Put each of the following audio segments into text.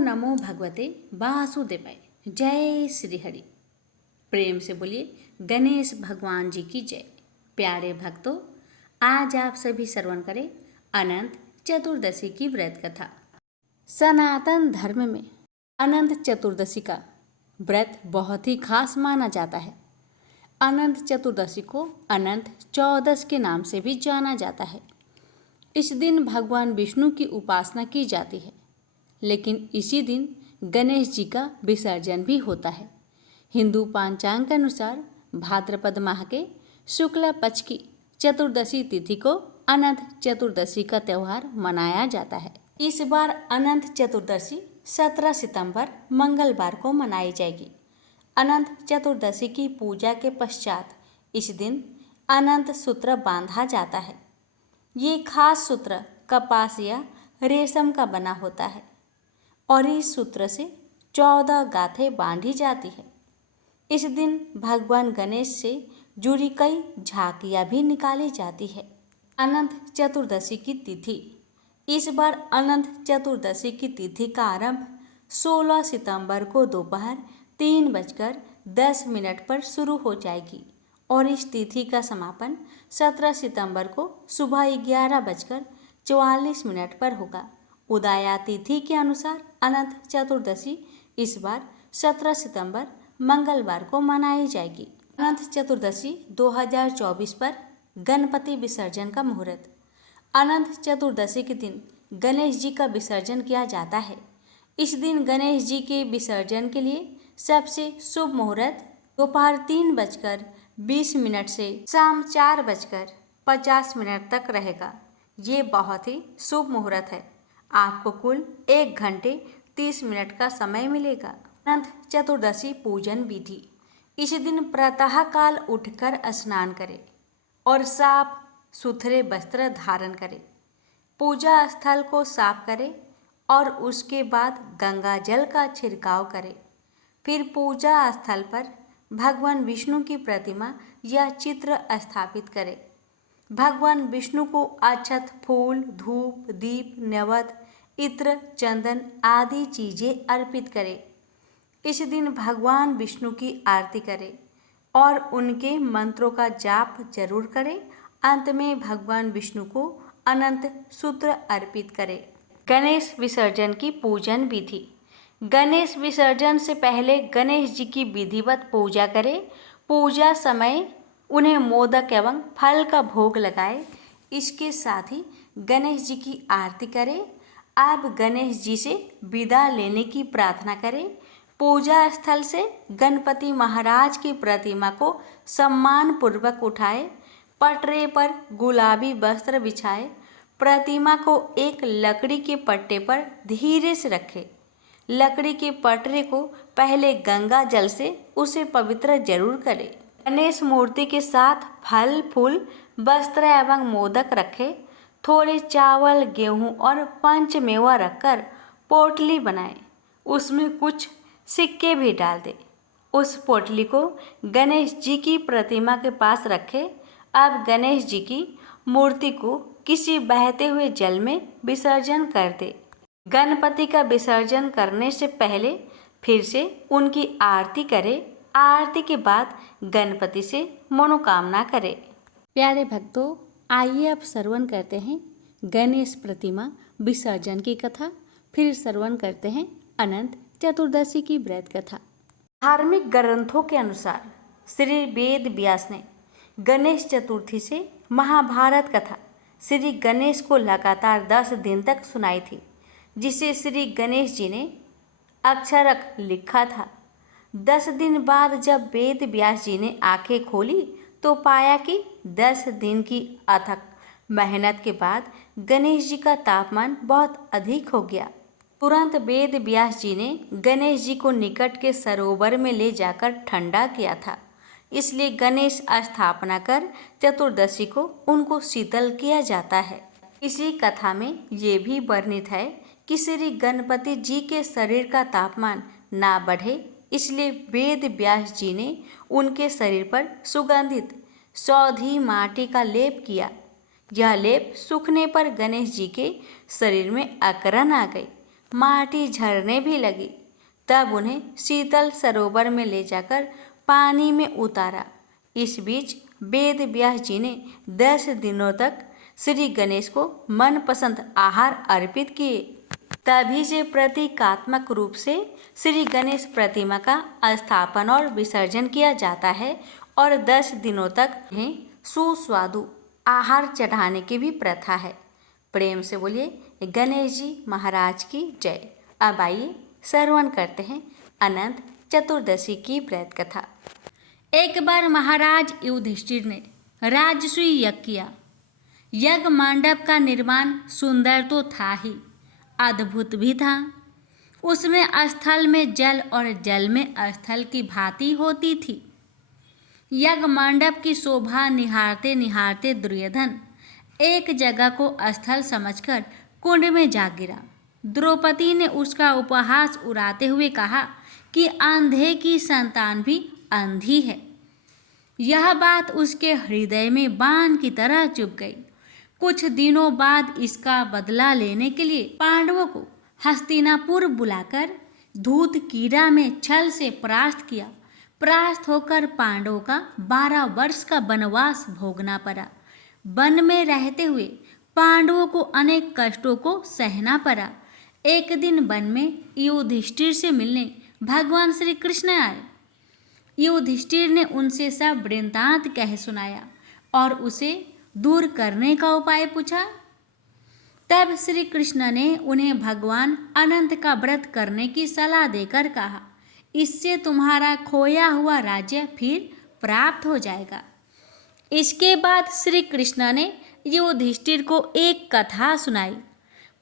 नमो भगवते वासुदेवाय। जय श्री हरि। प्रेम से बोलिए गणेश भगवान जी की जय। प्यारे भक्तों, आज आप सभी श्रवण करें अनंत चतुर्दशी की व्रत कथा। सनातन धर्म में अनंत चतुर्दशी का व्रत बहुत ही खास माना जाता है। अनंत चतुर्दशी को अनंत चौदस के नाम से भी जाना जाता है। इस दिन भगवान विष्णु की उपासना की जाती है, लेकिन इसी दिन गणेश जी का विसर्जन भी होता है। हिंदू पंचांग के अनुसार भाद्रपद माह के शुक्ल पक्ष की चतुर्दशी तिथि को अनंत चतुर्दशी का त्यौहार मनाया जाता है। इस बार अनंत चतुर्दशी 17 सितंबर मंगलवार को मनाई जाएगी। अनंत चतुर्दशी की पूजा के पश्चात इस दिन अनंत सूत्र बांधा जाता है। ये खास सूत्र कपास या रेशम का बना होता है और इस सूत्र से 14 गाथें बांधी जाती है। इस दिन भगवान गणेश से जुड़ी कई झांकियाँ भी निकाली जाती है। अनंत चतुर्दशी की तिथि। इस बार अनंत चतुर्दशी की तिथि का आरंभ 16 सितंबर को दोपहर 3:10 पर शुरू हो जाएगी और इस तिथि का समापन 17 सितंबर को सुबह 11:44 पर होगा। उदया तिथि के अनुसार अनंत चतुर्दशी इस बार 17 सितंबर मंगलवार को मनाई जाएगी। अनंत चतुर्दशी 2024 पर गणपति विसर्जन का मुहूर्त। अनंत चतुर्दशी के दिन गणेश जी का विसर्जन किया जाता है। इस दिन गणेश जी के विसर्जन के लिए सबसे शुभ मुहूर्त दोपहर 3:20 से शाम 4:50 तक रहेगा। ये बहुत ही शुभ मुहूर्त है। आपको कुल 1 घंटे 30 मिनट का समय मिलेगा। अनंत चतुर्दशी पूजन विधि। इस दिन प्रातः काल उठकर स्नान करें और साफ सुथरे वस्त्र धारण करें। पूजा स्थल को साफ करें और उसके बाद गंगा जल का छिड़काव करें। फिर पूजा स्थल पर भगवान विष्णु की प्रतिमा या चित्र स्थापित करें। भगवान विष्णु को अक्षत, फूल, धूप, दीप, नैवेद्य, इत्र, चंदन आदि चीजें अर्पित करें। इस दिन भगवान विष्णु की आरती करें और उनके मंत्रों का जाप जरूर करें। अंत में भगवान विष्णु को अनंत सूत्र अर्पित करें। गणेश विसर्जन की पूजन विधि। गणेश विसर्जन से पहले गणेश जी की विधिवत पूजा करें। पूजा समय उन्हें मोदक एवं फल का भोग लगाए। इसके साथ ही गणेश जी की आरती करें। आप गणेश जी से विदा लेने की प्रार्थना करें। पूजा स्थल से गणपति महाराज की प्रतिमा को सम्मान पूर्वक उठाए। पटरे पर गुलाबी वस्त्र बिछाए। प्रतिमा को एक लकड़ी के पट्टे पर धीरे से रखें। लकड़ी के पटरे को पहले गंगा जल से उसे पवित्र जरूर करें। गणेश मूर्ति के साथ फल, फूल, वस्त्र एवं मोदक रखें। थोड़े चावल, गेहूं और पंचमेवा रखकर पोटली बनाएं। उसमें कुछ सिक्के भी डाल दें। उस पोटली को गणेश जी की प्रतिमा के पास रखें। अब गणेश जी की मूर्ति को किसी बहते हुए जल में विसर्जन कर दें। गणपति का विसर्जन करने से पहले फिर से उनकी आरती करें। आरती के बाद गणपति से मनोकामना करें। प्यारे भक्तों, आइए अब श्रवण करते हैं गणेश प्रतिमा विसर्जन की कथा। फिर श्रवण करते हैं अनंत चतुर्दशी की व्रत कथा। धार्मिक ग्रंथों के अनुसार श्री वेद व्यास ने गणेश चतुर्थी से महाभारत कथा श्री गणेश को लगातार 10 दिन तक सुनाई थी, जिसे श्री गणेश जी ने अक्षरक लिखा था। 10 दिन बाद जब वेद व्यास जी ने आंखें खोली तो पाया कि 10 दिन की अथक मेहनत के बाद गणेश जी का तापमान बहुत अधिक हो गया। तुरंत वेद व्यास जी ने गणेश जी को निकट के सरोवर में ले जाकर ठंडा किया था। इसलिए गणेश स्थापना कर चतुर्दशी को उनको शीतल किया जाता है। इसी कथा में ये भी वर्णित है कि श्री गणपति जी के शरीर का तापमान ना बढ़े, इसलिए वेद व्यास जी ने उनके शरीर पर सुगंधित सौधी माटी का लेप किया। यह लेप सूखने पर गणेश जी के शरीर में अकरन आ गई। माटी झरने भी लगी। तब उन्हें शीतल सरोवर में ले जाकर पानी में उतारा। इस बीच वेद व्यास जी ने 10 दिनों तक श्री गणेश को मनपसंद आहार अर्पित किए। तभी से प्रतीकात्मक रूप से श्री गणेश प्रतिमा का स्थापन और विसर्जन किया जाता है और 10 दिनों तक उन्हें सुस्वादु आहार चढ़ाने की भी प्रथा है। प्रेम से बोलिए गणेश जी महाराज की जय। अब आइए श्रवण करते हैं अनंत चतुर्दशी की व्रत कथा। एक बार महाराज युधिष्ठिर ने राजसूय यज्ञ किया। यज्ञ मंडप का निर्माण सुंदर तो था ही, अद्भुत भी था। उसमें स्थल में जल और जल में स्थल की भांति होती थी। यज्ञ मंडप की शोभा निहारते निहारते दुर्योधन एक जगह को स्थल समझकर कुंड में जा गिरा। द्रौपदी ने उसका उपहास उड़ाते हुए कहा कि अंधे की संतान भी अंधी है। यह बात उसके हृदय में बाण की तरह चुभ गई। कुछ दिनों बाद इसका बदला लेने के लिए पांडवों को हस्तिनापुर बुलाकर धूत कीड़ा में छल से परास्त किया। परास्त होकर पांडवों का 12 वर्ष का वनवास भोगना पड़ा। वन में रहते हुए पांडवों को अनेक कष्टों को सहना पड़ा। एक दिन वन में युधिष्ठिर से मिलने भगवान श्री कृष्ण आए। युधिष्ठिर ने उनसे सब वृत्तांत कह सुनाया और उसे दूर करने का उपाय पूछा। तब श्री कृष्ण ने उन्हें भगवान अनंत का व्रत करने की सलाह देकर कहा, इससे तुम्हारा खोया हुआ राज्य फिर प्राप्त हो जाएगा। इसके बाद श्री कृष्ण ने युधिष्ठिर को एक कथा सुनाई।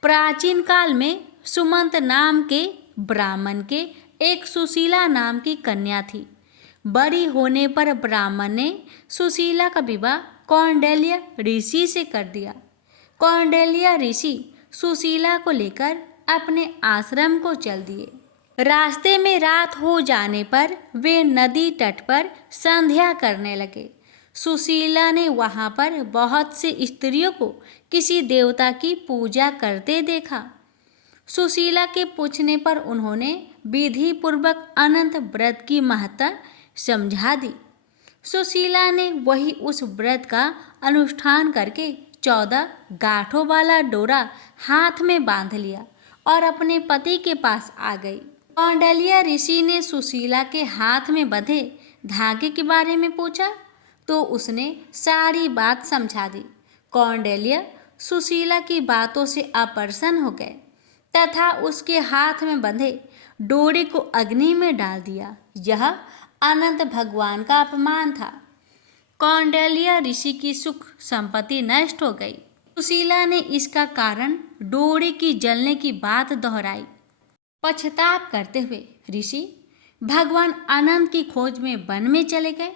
प्राचीन काल में सुमंत नाम के ब्राह्मण के एक सुशीला नाम की कन्या थी। बड़ी होने पर ब्राह्मण ने सुशीला का विवाह कौंडिल्य ऋषि से कर दिया। कौंडिल्य ऋषि सुशीला को लेकर अपने आश्रम को चल दिए। रास्ते में रात हो जाने पर वे नदी तट पर संध्या करने लगे। सुशीला ने वहां पर बहुत सी स्त्रियों को किसी देवता की पूजा करते देखा। सुशीला के पूछने पर उन्होंने विधि पूर्वक अनंत व्रत की महत्ता समझा दी। सुशीला ने वही उस व्रत का अनुष्ठान करके 14 गांठों वाला डोरा हाथ में बांध लिया और अपने पति के पास आ गई। कौंडिल्य ऋषि ने सुशीला के हाथ में बंधे धागे के बारे में पूछा तो उसने सारी बात समझा दी। कौंडिल्य सुशीला की बातों से अप्रसन्न हो गए तथा उसके हाथ में बंधे डोरे को अग्नि में डाल दिया। यह अनंत भगवान का अपमान था। कौंडिल्य ऋषि की सुख संपत्ति नष्ट हो गई। सुशीला ने इसका कारण डोरे की जलने की बात दोहराई। पश्चाताप करते हुए ऋषि भगवान अनंत की खोज में वन में चले गए।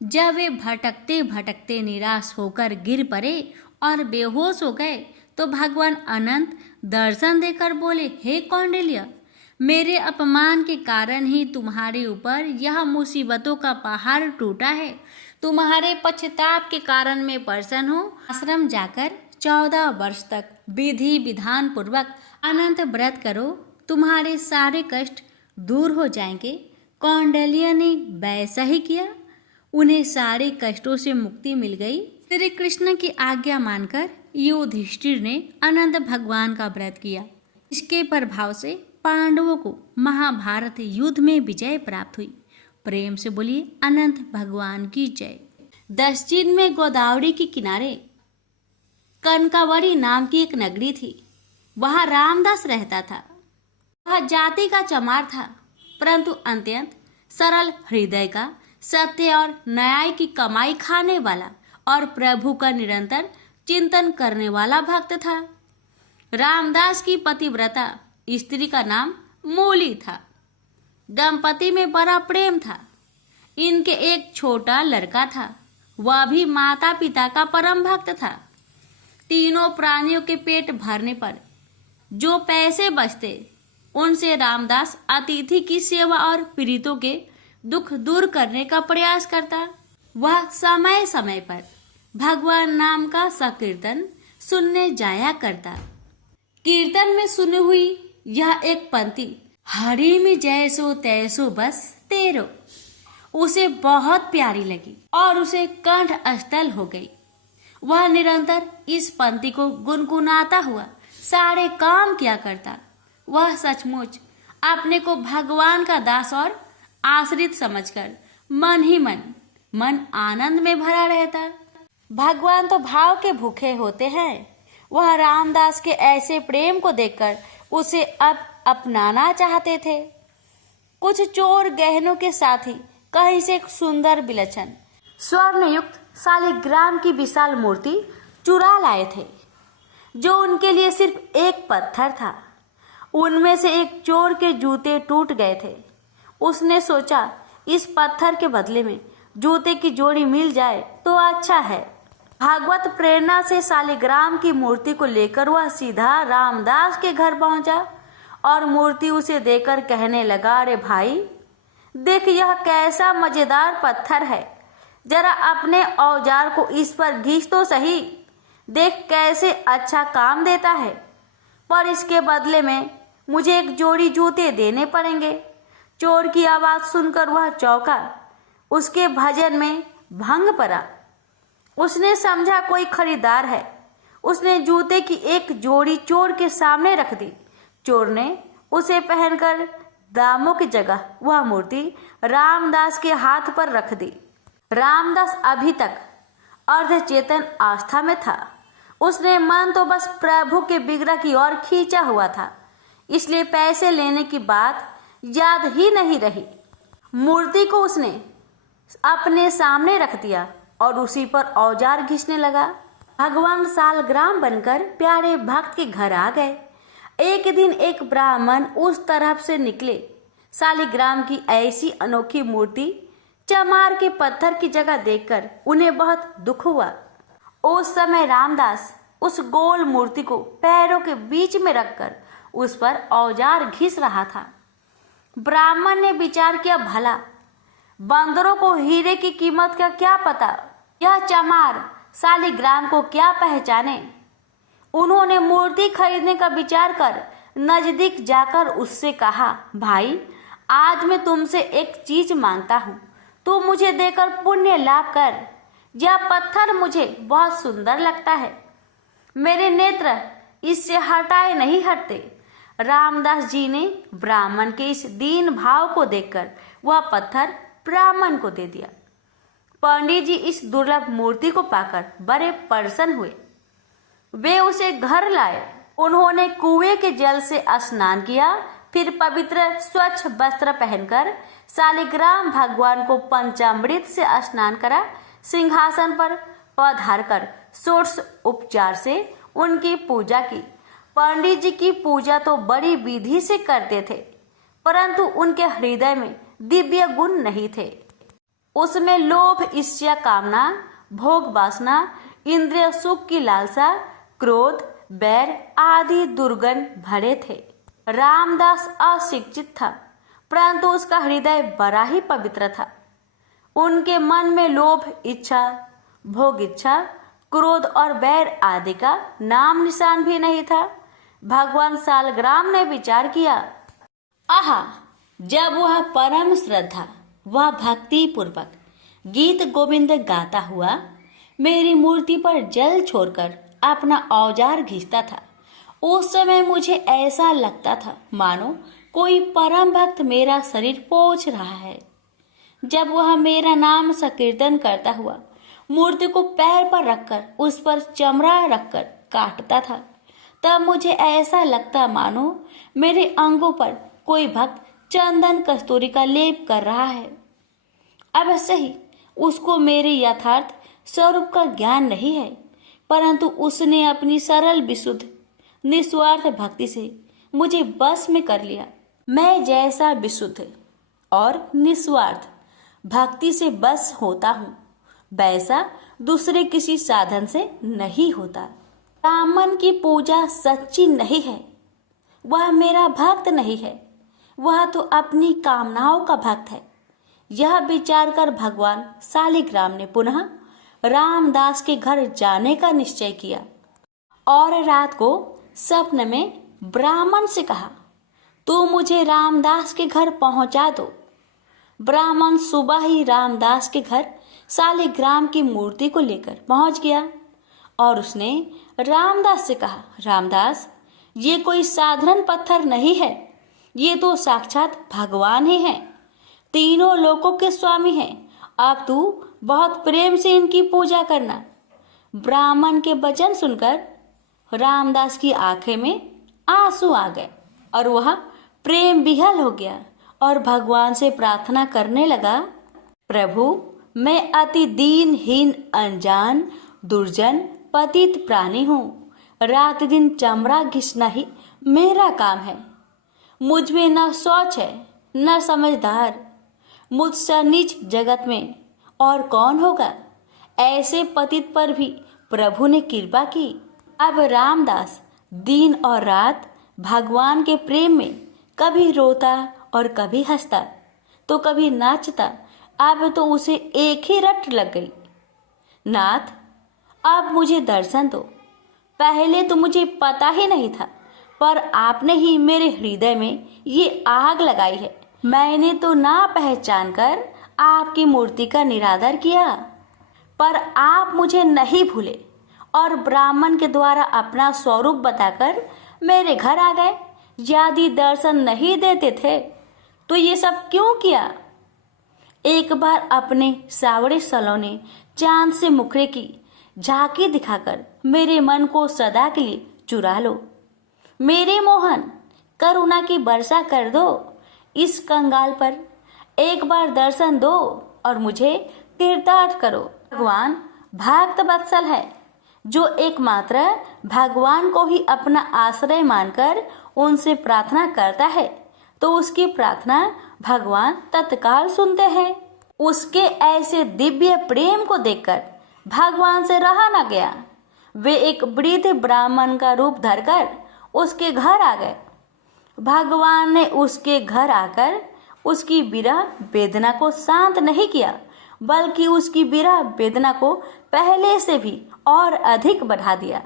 जब वे भटकते भटकते निराश होकर गिर पड़े और बेहोश हो गए तो भगवान अनंत दर्शन देकर बोले, हे कौंडिल्य, मेरे अपमान के कारण ही तुम्हारे ऊपर यह मुसीबतों का पहाड़ टूटा है। तुम्हारे पश्चाताप के कारण मैं प्रसन्न हूँ। आश्रम जाकर 14 वर्ष तक विधि विधान पूर्वक अनंत व्रत करो, तुम्हारे सारे कष्ट दूर हो जाएंगे। कौंडिल्य ने वैसा ही किया। उन्हें सारे कष्टों से मुक्ति मिल गई। श्री कृष्ण की आज्ञा मानकर युधिष्ठिर ने अनंत भगवान का व्रत किया। इसके प्रभाव से पांडवों को महाभारत युद्ध में विजय प्राप्त हुई। प्रेम से बोलिए अनंत भगवान की जय। दक्षिण में गोदावरी के किनारे कनकावरी नाम की एक नगरी थी। वहां रामदास रहता था। वह जाति का चमार था, परंतु अत्यंत सरल हृदय का, सत्य और न्याय की कमाई खाने वाला और प्रभु का निरंतर चिंतन करने वाला भक्त था। रामदास की पतिव्रता स्त्री का नाम मूली था। दंपति में बड़ा प्रेम था। इनके एक छोटा लड़का था, वह भी माता पिता का परम भक्त था। तीनों प्राणियों के पेट भरने पर जो पैसे बचते उनसे रामदास अतिथि की सेवा और पीड़ितों के दुख दूर करने का प्रयास करता। वह समय समय पर भगवान नाम का संकीर्तन सुनने जाया करता। कीर्तन में सुनी हुई यह एक पंक्ति हरि में जैसो तैसो बस तेरो उसे बहुत प्यारी लगी और उसे कंठ स्थल हो गई। वह निरंतर इस पंक्ति को गुनगुनाता हुआ सारे काम किया करता। वह सचमुच अपने को भगवान का दास और आश्रित समझकर मन ही मन आनंद में भरा रहता। भगवान तो भाव के भूखे होते हैं। वह रामदास के ऐसे प्रेम को देखकर उसे अब अपनाना चाहते थे। कुछ चोर गहनों के साथ ही कहीं से एक सुंदर विलक्षण स्वर्ण युक्त शालिग्राम की विशाल मूर्ति चुरा लाए थे, जो उनके लिए सिर्फ एक पत्थर था। उनमें से एक चोर के जूते टूट गए थे। उसने सोचा इस पत्थर के बदले में जूते की जोड़ी मिल जाए तो अच्छा है। भागवत प्रेरणा से शालिग्राम की मूर्ति को लेकर वह सीधा रामदास के घर पहुंचा और मूर्ति उसे देकर कहने लगा, अरे भाई देख, यह कैसा मजेदार पत्थर है, जरा अपने औजार को इस पर घींच तो सही, देख कैसे अच्छा काम देता है, पर इसके बदले में मुझे एक जोड़ी जूते देने पड़ेंगे। चोर की आवाज सुनकर वह चौंका। उसके भजन में भंग पड़ा। उसने समझा कोई खरीदार है। उसने जूते की एक जोड़ी चोर के सामने रख दी। चोर ने उसे पहनकर दामों की जगह वह मूर्ति रामदास के हाथ पर रख दी। रामदास अभी तक अर्धचेतन आस्था में था। उसने मन तो बस प्रभु के विग्रह की ओर खींचा हुआ था, इसलिए पैसे लेने की बात याद ही नहीं रही। मूर्ति को उसने अपने सामने रख दिया और उसी पर औजार घिसने लगा। भगवान शालग्राम बनकर प्यारे भक्त के घर आ गए। एक दिन एक ब्राह्मण उस तरफ से निकले। शालिग्राम की ऐसी अनोखी मूर्ति चमार के पत्थर की जगह देखकर उन्हें बहुत दुख हुआ। उस समय रामदास उस गोल मूर्ति को पैरों के बीच में रखकर उस पर औजार घिस रहा था। ब्राह्मण ने विचार किया, भला बंदरों को हीरे की कीमत का क्या पता, यह चमार शालिग्राम को क्या पहचाने। उन्होंने मूर्ति खरीदने का विचार कर नजदीक जाकर उससे कहा, भाई आज मैं तुमसे एक चीज मांगता हूँ, तू मुझे देकर पुण्य लाभ कर। यह पत्थर मुझे बहुत सुंदर लगता है, मेरे नेत्र इससे हटाए नहीं हटते। रामदास जी ने ब्राह्मण के इस दीन भाव को देखकर वह पत्थर ब्राह्मण को दे दिया। पंडित जी इस दुर्लभ मूर्ति को पाकर बड़े प्रसन्न हुए। वे उसे घर लाए। उन्होंने कुएं के जल से स्नान किया, फिर पवित्र स्वच्छ वस्त्र पहनकर शालिग्राम भगवान को पंचामृत से स्नान करा। सिंहासन पर पधार कर षोडश उपचार से उनकी पूजा की। पंडित जी की पूजा तो बड़ी विधि से करते थे, परंतु उनके हृदय में दिव्य गुण नहीं थे। उसमें लोभ, ईर्ष्या, कामना, भोग वासना, इंद्रिय सुख की लालसा, क्रोध, बैर आदि दुर्गुण भरे थे। रामदास अशिक्षित था, परंतु उसका हृदय बड़ा ही पवित्र था। उनके मन में लोभ इच्छा, भोग इच्छा, क्रोध और बैर आदि का नाम निशान भी नहीं था। भगवान शालग्राम ने विचार किया, आहा, जब वह परम श्रद्धा वह भक्ति पूर्वक गीत गोविंद गाता हुआ मेरी मूर्ति पर जल छोड़कर अपना औजार घिसता था, उस समय मुझे ऐसा लगता था मानो कोई परम भक्त मेरा शरीर पोंछ रहा है। जब वह मेरा नाम संकीर्तन करता हुआ मूर्ति को पैर पर रखकर उस पर चमड़ा रखकर काटता था, तब मुझे ऐसा लगता मानो मेरे अंगों पर कोई भक्त चंदन कस्तूरी का लेप कर रहा है। अवश्य ही उसको मेरे यथार्थ स्वरूप का ज्ञान नहीं है, परंतु उसने अपनी सरल विशुद्ध निस्वार्थ भक्ति से मुझे बस में कर लिया। मैं जैसा विशुद्ध और निस्वार्थ भक्ति से बस होता हूँ, वैसा दूसरे किसी साधन से नहीं होता। ब्राह्मण की पूजा सच्ची नहीं है, वह मेरा भक्त नहीं है, वह तो अपनी कामनाओं का भक्त है। यह विचार कर भगवान शालिग्राम ने पुनः रामदास के घर जाने का निश्चय किया और रात को स्वप्न में ब्राह्मण से कहा, तू मुझे रामदास के घर पहुंचा दो। ब्राह्मण सुबह ही रामदास के घर शालिग्राम की मूर्ति को लेकर पहुंच गया और उसने रामदास से कहा, रामदास, ये कोई साधारण पत्थर नहीं है, ये तो साक्षात भगवान ही हैं, तीनों लोकों के स्वामी हैं। अब तू बहुत प्रेम से इनकी पूजा करना। ब्राह्मण के वचन सुनकर रामदास की आंखें में आंसू आ गए और वह प्रेम विह्वल हो गया और भगवान से प्रार्थना करने लगा, प्रभु, मैं अति दीनहीन, अनजान, दुर्जन, पतित प्राणी हूँ। रात दिन चमड़ा घिसना ही मेरा काम है। मुझ में न सोच है न समझदार। मुझसे नीच जगत में और कौन होगा। ऐसे पतित पर भी प्रभु ने कृपा की। अब रामदास दिन और रात भगवान के प्रेम में कभी रोता और कभी हंसता तो कभी नाचता। अब तो उसे एक ही रट लग गई, नाथ, अब मुझे दर्शन दो। पहले तो मुझे पता ही नहीं था, पर आपने ही मेरे हृदय में ये आग लगाई है। मैंने तो ना पहचान कर आपकी मूर्ति का निरादर किया, पर आप मुझे नहीं भूले और ब्राह्मण के द्वारा अपना स्वरूप बताकर मेरे घर आ गए। यदि दर्शन नहीं देते थे तो ये सब क्यों किया? एक बार अपने सावड़े सलोने चांद से मुखड़े की झांकी दिखाकर मेरे मन को सदा के लिए चुरा लो। मेरे मोहन, करुणा की वर्षा कर दो इस कंगाल पर। एक बार दर्शन दो और मुझे तीर्थार्थ करो। भगवान भक्त वत्सल है, जो एकमात्र भगवान को ही अपना आश्रय मानकर उनसे प्रार्थना करता है तो उसकी प्रार्थना भगवान तत्काल सुनते हैं। उसके ऐसे दिव्य प्रेम को देखकर भगवान से रहा न गया। वे एक वृद्ध ब्राह्मण का रूप धरकर उसके घर आ गए। भगवान ने उसके घर आकर उसकी विरह वेदना को शांत नहीं किया, बल्कि उसकी विरह वेदना को पहले से भी और अधिक बढ़ा दिया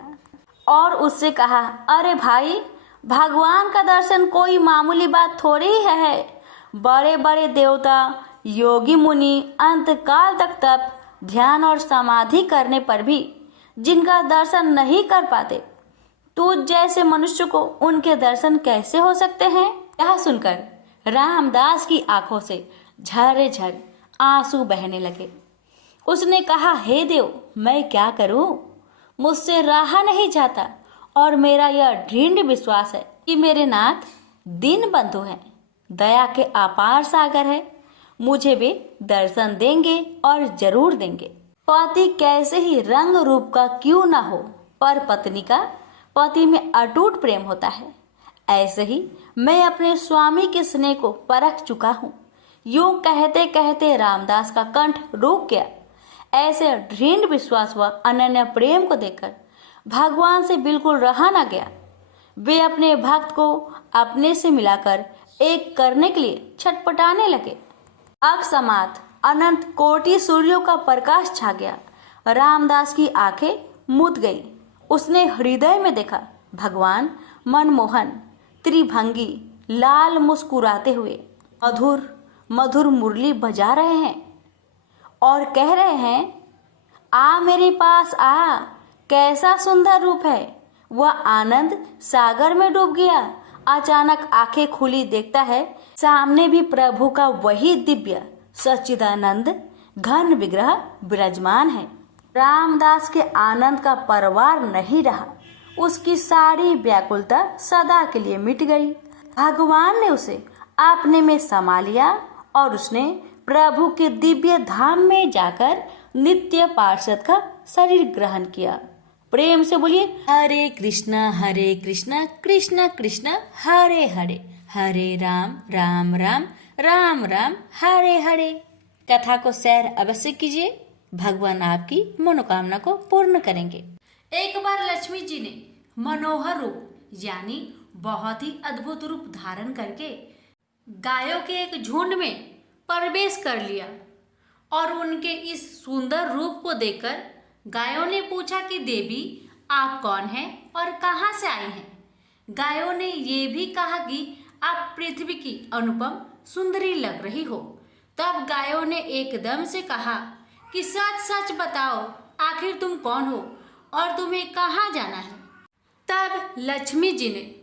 और उससे कहा, अरे भाई, भगवान का दर्शन कोई मामूली बात थोड़ी ही है। बड़े बड़े देवता, योगी मुनि अंतकाल तक तप, ध्यान और समाधि करने पर भी जिनका दर्शन नहीं कर पाते, तो जैसे मनुष्य को उनके दर्शन कैसे हो सकते हैं? यह सुनकर रामदास की आंखों से झरझर आंसू बहने लगे। उसने कहा, हे देव, मैं क्या करूं? मुझसे रहा नहीं जाता और मेरा यह दृढ़ विश्वास है कि मेरे नाथ दीन बंधु हैं, दया के अपार सागर है। मुझे वे दर्शन देंगे और जरूर देंगे। पति कैसे ही रंग रूप का क्यों ना हो, पर पत्नी का पति में अटूट प्रेम होता है। ऐसे ही मैं अपने स्वामी के स्नेह को परख चुका हूँ। यूं कहते कहते रामदास का कंठ रुक गया। ऐसे दृढ़ विश्वास व अनन्य प्रेम को देखकर भगवान से बिल्कुल रहा न गया। वे अपने भक्त को अपने से मिलाकर एक करने के लिए छटपटाने लगे। अकस्मात अनंत कोटि सूर्यों का प्रकाश छा गया। रामदास की आंखें मूंद गई। उसने हृदय में देखा, भगवान मनमोहन, त्रिभंगी, लाल मुस्कुराते हुए मधुर मधुर मुरली बजा रहे हैं और कह रहे हैं, आ मेरे पास आ, कैसा सुंदर रूप है। वह आनंद सागर में डूब गया। अचानक आंखें खुली, देखता है सामने भी प्रभु का वही दिव्य सच्चिदानंद घन विग्रह विराजमान है। रामदास के आनंद का परवार नहीं रहा। उसकी सारी व्याकुलता सदा के लिए मिट गई। भगवान ने उसे अपने में समा लिया और उसने प्रभु के दिव्य धाम में जाकर नित्य पार्षद का शरीर ग्रहण किया। प्रेम से बोलिए, हरे कृष्णा कृष्ण कृष्ण हरे हरे, हरे राम राम राम राम राम हरे हरे। कथा को शेयर अवश्य कीजिए। भगवान आपकी मनोकामना को पूर्ण करेंगे। एक बार लक्ष्मी जी ने मनोहर रूप यानी बहुत ही अद्भुत रूप धारण करके गायों के एक झुंड में प्रवेश कर लिया और उनके इस सुंदर रूप को देखकर गायों ने पूछा कि देवी, आप कौन हैं और कहाँ से आई हैं? गायों ने ये भी कहा कि आप पृथ्वी की अनुपम सुंदरी लग रही हो। तब गायों ने एकदम से कहा कि सच सच बताओ, आखिर तुम कौन हो और तुम्हें कहाँ जाना है। तब लक्ष्मी जी ने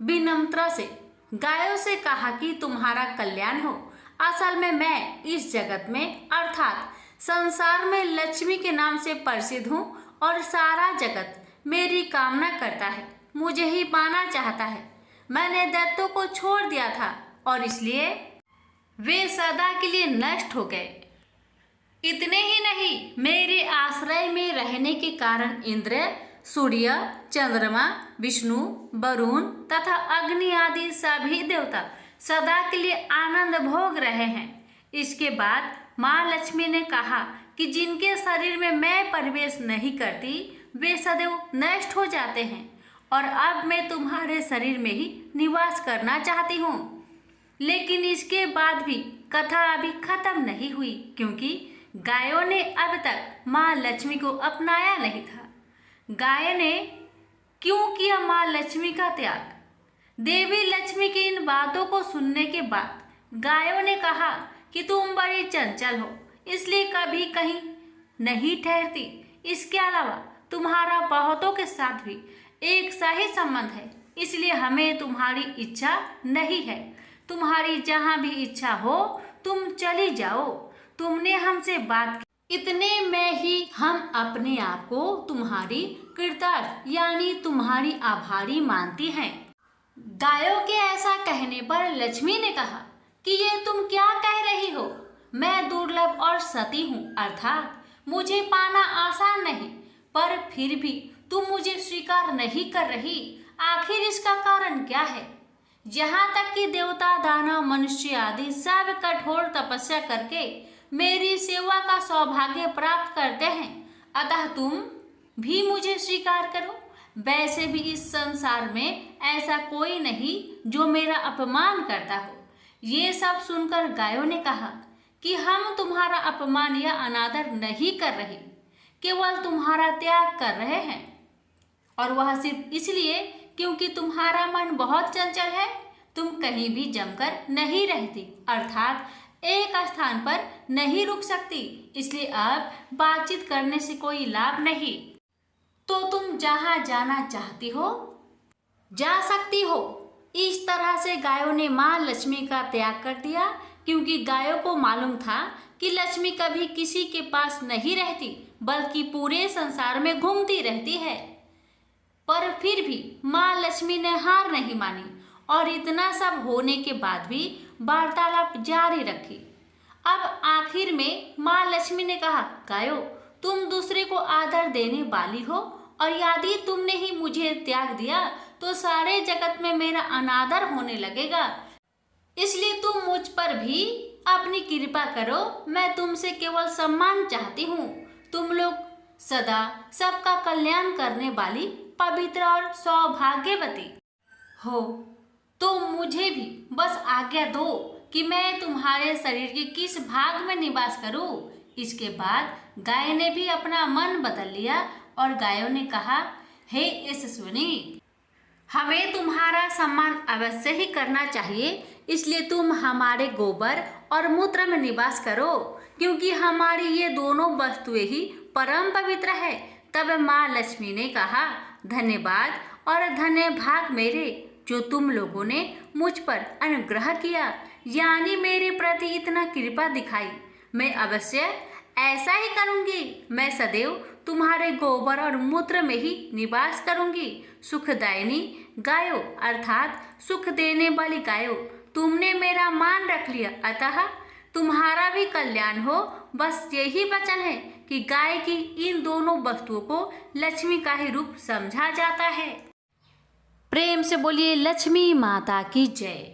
विनम्रता से गायों से कहा कि तुम्हारा कल्याण हो। असल में मैं इस जगत में अर्थात संसार में लक्ष्मी के नाम से प्रसिद्ध हूँ और सारा जगत मेरी कामना करता है, मुझे ही पाना चाहता है। मैंने दैत्यों को छोड़ दिया था और इसलिए वे सदा के लिए नष्ट हो गए। इतने ही नहीं, मेरे आश्रय में रहने के कारण इंद्र, सूर्य, चंद्रमा, विष्णु, वरुण तथा अग्नि आदि सभी देवता सदा के लिए आनंद भोग रहे हैं। इसके बाद माँ लक्ष्मी ने कहा कि जिनके शरीर में मैं प्रवेश नहीं करती वे सदैव नष्ट हो जाते हैं और अब मैं तुम्हारे शरीर में ही निवास करना चाहती हूँ। लेकिन इसके बाद भी कथा अभी खत्म नहीं हुई, क्योंकि गायों ने अब तक माँ लक्ष्मी को अपनाया नहीं था। गाय ने क्यों किया माँ लक्ष्मी का त्याग? देवी लक्ष्मी की इन बातों को सुनने के बाद गायों ने कहा कि तुम बड़ी चंचल हो, इसलिए कभी कहीं नहीं ठहरती। इसके अलावा तुम्हारा बहुतों के साथ भी एक सा ही संबंध है, इसलिए हमें तुम्हारी इच्छा नहीं है। तुम्हारी जहाँ भी इच्छा हो तुम चली जाओ। तुमने हमसे बात की, इतने में ही हम अपने आप को तुम्हारी कृतार्थ यानी तुम्हारी आभारी मानती हैं। गायों के ऐसा कहने पर लक्ष्मी ने कहा कि ये तुम क्या कह रही हो? मैं दुर्लभ और सती हूँ, अर्थात मुझे पाना आसान नहीं, पर फिर भी तुम मुझे स्वीकार नहीं कर रही। आखिर इसका कारण क्या है? यहाँ तक कि देवता, दानव, मनुष्य आदि सब कठोर तपस्या करके मेरी सेवा का सौभाग्य प्राप्त करते हैं, अतः तुम भी मुझे स्वीकार करो। वैसे भी इस संसार में ऐसा कोई नहीं जो मेरा अपमान करता हो। ये सब सुनकर गायों ने कहा कि हम तुम्हारा अपमान या अनादर नहीं कर रहे, केवल तुम्हारा त्याग कर रहे हैं, और वह सिर्फ इसलिए क्योंकि तुम्हारा मन बहुत चंचल है। तुम कहीं भी जमकर नहीं रहती, अर्थात एक स्थान पर नहीं रुक सकती, इसलिए अब बातचीत करने से कोई लाभ नहीं। तो तुम जहाँ जाना चाहती हो जा सकती हो। इस तरह से गायों ने माँ लक्ष्मी का त्याग कर दिया, क्योंकि गायों को मालूम था कि लक्ष्मी कभी किसी के पास नहीं रहती, बल्कि पूरे संसार में घूमती रहती है। पर फिर भी माँ लक्ष्मी ने हार नहीं मानी और इतना सब होने के बाद भी वार्तालाप जारी रखी। अब आखिर में माँ लक्ष्मी ने कहा, गायों, तुम दूसरे को आदर देने वाली हो और यदि तुमने ही मुझे त्याग दिया तो सारे जगत में मेरा अनादर होने लगेगा। इसलिए तुम मुझ पर भी अपनी कृपा करो। मैं तुमसे केवल सम्मान चाहती हूँ। तुम लोग सदा सबका कल्याण करने वाली पवित्र और सौभाग्यवती हो, तो मुझे भी बस आज्ञा दो कि मैं तुम्हारे शरीर के किस भाग में निवास करूं। इसके बाद गाय ने भी अपना मन बदल लिया और गायों ने कहा, हे यशस्विनी, हमें तुम्हारा सम्मान अवश्य ही करना चाहिए, इसलिए तुम हमारे गोबर और मूत्र में निवास करो, क्योंकि हमारी ये दोनों वस्तुएं ही परम पवित्र है। तब माँ लक्ष्मी ने कहा, धन्यवाद और धन्य भाग मेरे, जो तुम लोगों ने मुझ पर अनुग्रह किया, यानी मेरे प्रति इतना कृपा दिखाई। मैं अवश्य ऐसा ही करूँगी। मैं सदैव तुम्हारे गोबर और मूत्र में ही निवास करूँगी। सुखदायिनी गायों, अर्थात सुख देने वाली गायों, तुमने मेरा मान रख लिया, अतः तुम्हारा भी कल्याण हो। बस यही वचन है कि गाय की इन दोनों वस्तुओं को लक्ष्मी का ही रूप समझा जाता है। प्रेम से बोलिए लक्ष्मी माता की जय।